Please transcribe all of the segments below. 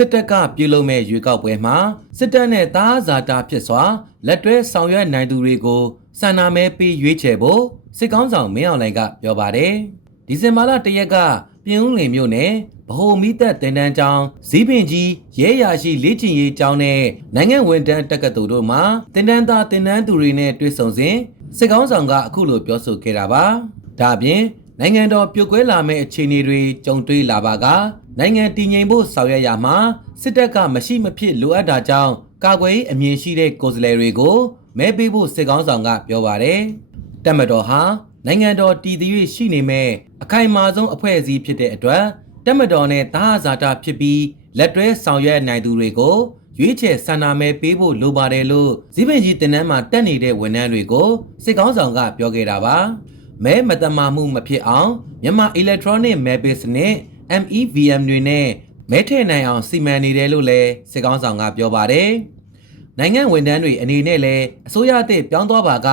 စစ်တပ်ကပြုလုပ်မဲ့ရွေးကောက်ပွဲမှာစစ်တပ်နဲ့သားဇာတာဖြစ်စွာလက်တွဲဆောင်ရွက်နိုင်သူတွေကိုစန္နာမဲပေးရွေးချယ်ဖို့စစ်ကောင်းဆောင်မင်းအောင်လှိုင်ကပြောပါတယ်။ဒီဇင်ဘာလ၁ရက်ကပြင်ဦးလင်မြို့နယ်ဗဟိုမိသက်တင်တန်းကျောင်းဇီးပင်ကြီးရဲရရှိလေ့ကျင့်ရေးကျောင်းနဲ့နိုင်ငံဝန်တန်းတက္ကသိုလ်တို့မှတင်တန်းသားတင်တန်းသူတွေနဲ့တွေ့ဆုံစဉ်စစ်ကောင်းဆောင်ကအခုလိုပြောဆိုခဲ့တာပါ။ဒါအပြင်နိုင်ငံတော်ပြုတ်ကွဲလာမယ့်အခြေအနေတွေကြုံတွေ့လာပါကနိုင်ငံတည်ငြိမ်ဖို့ဆောင်ရွက်ရမှာစစ်တပ်ကမရှိမဖြစ်လိုအပ်တာကြောင့်ကာကွယ်ရေးအမြင်ရှိတဲ့ကိုယ်စားလှယ်တွေကိုမဲပေးဖို့စစ်ကောင်ဆောင်ကပြောပါတယ်။တက်မတော်ဟာနိုင်ငံတော်တည်တည်၍ရှိနေမဲ့အခိုင်အမာဆုံးအဖွဲ့အစည်းဖြစ်တဲ့အတွက်တက်မတော်နဲ့တာဟာဇာတာဖြစ်ပြီးလက်တွဲဆောင်ရွက်နိုင်သူတွေကိုရွေးချယ်ဆန္ဒမဲပေးဖို့လိုပါတယ်လို့ဇီးပင်ကြီးတင်နန်းမှာတက်နေတဲ့ဝန်ထမ်းတွေကိုစစ်ကောင်ဆောင်ကပြောခဲ့တာပါ။မဲမတမာမှုမဖြစ်အောင်မြန်မာ electronic mapping စနစ် MEVM တွေနဲ့မဲထည့်နိုင်အောင် စီမံနေတယ်လို့လည်းစစ်ကောင်းဆောင်ကပြောပါတယ်။နိုင်ငံဝန်ထမ်းတွေအနေနဲ့လည်းအစိုးရအသစ်ပြောင်းသွားပါက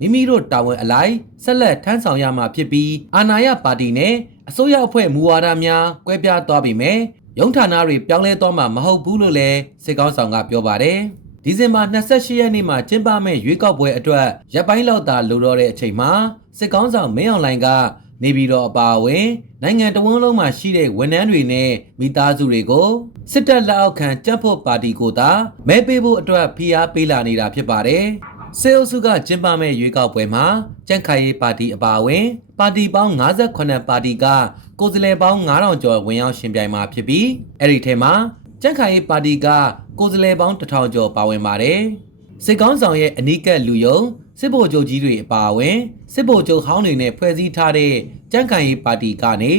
မိမိတို့တာဝန်အလိုက်ဆက်လက်ထမ်းဆောင်ရမှာဖြစ်ပြီးအာဏာရပါတီနဲ့အစိုးရအဖွဲ့မူဝါဒများကွဲပြားသွားပြီမယ်။ရုံးဌာနတွေပြောင်းလဲသွားမှာမဟုတ်ဘူးလို့လည်းစစ်ကောင်းဆောင်ကပြောပါတယ်။ဒီဇင်ဘာ28ရက်နေ့မှာကျင်းပမယ့်ရွေးကောက်ပွဲအတွက်ရပ်ပိုင်းလောက်သာလိုတော့တဲ့အချိန်မှာစစ်ကောင်းဆောင်မင်းအောင်လှိုင်ကနေပြည်တော်အပါအဝင်နိုင်ငံတဝန်းလုံးမှာရှိတဲ့ဝန်ထမ်းတွေနဲ့မိသားစုတွေကိုစစ်တပ်လက်အောက်ခံကြက်ဖို့ပါတီကိုသာမဲပေးဖို့အတွက်ဖိအားပေးလာနေတာဖြစ်ပါတယ်။စေအုပ်စုကကျင်းပမဲ့ရွေးကောက်ပွဲမှာကြန့်ခိုင်ရေးပါတီအပါအဝင်ပါတီပေါင်း58ပါတီကကိုယ်စားလှယ်ပေါင်း9000ကျော်ဝင်ရောက်ရှင်ပြိုင်မှာဖြစ်ပြီးအဲ့ဒီထဲမှာကြန့်ခိုင်ရေးပါတီကကိုယ်စားလှယ်ပေါင်းတစ်ထောင်ကျော်ပါဝင်ပါတယ်။စစ်ကောင်းဆောင်ရဲ့အနီးကပ်လူယုံစစ်ဗိုလ်ချုပ်ကြီးတွေအပါအဝင်စစ်ဗိုလ်ချုပ်ဟောင်းတွေနဲ့ဖွဲ့စည်းထားတဲ့ကြံ့ခိုင်ရေးပါတီကနေ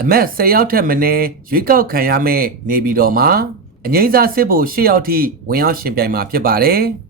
အမတ်10ယောက်ထက်မနည်းရွေးကောက်ခံရမယ့်နေပြည်တော်မှာအငိမ့်စားစစ်ဗိုလ်10ယောက်ထိဝင်ရောက်ရှင်ပြိုင်မှာဖြစ်ပါတယ်။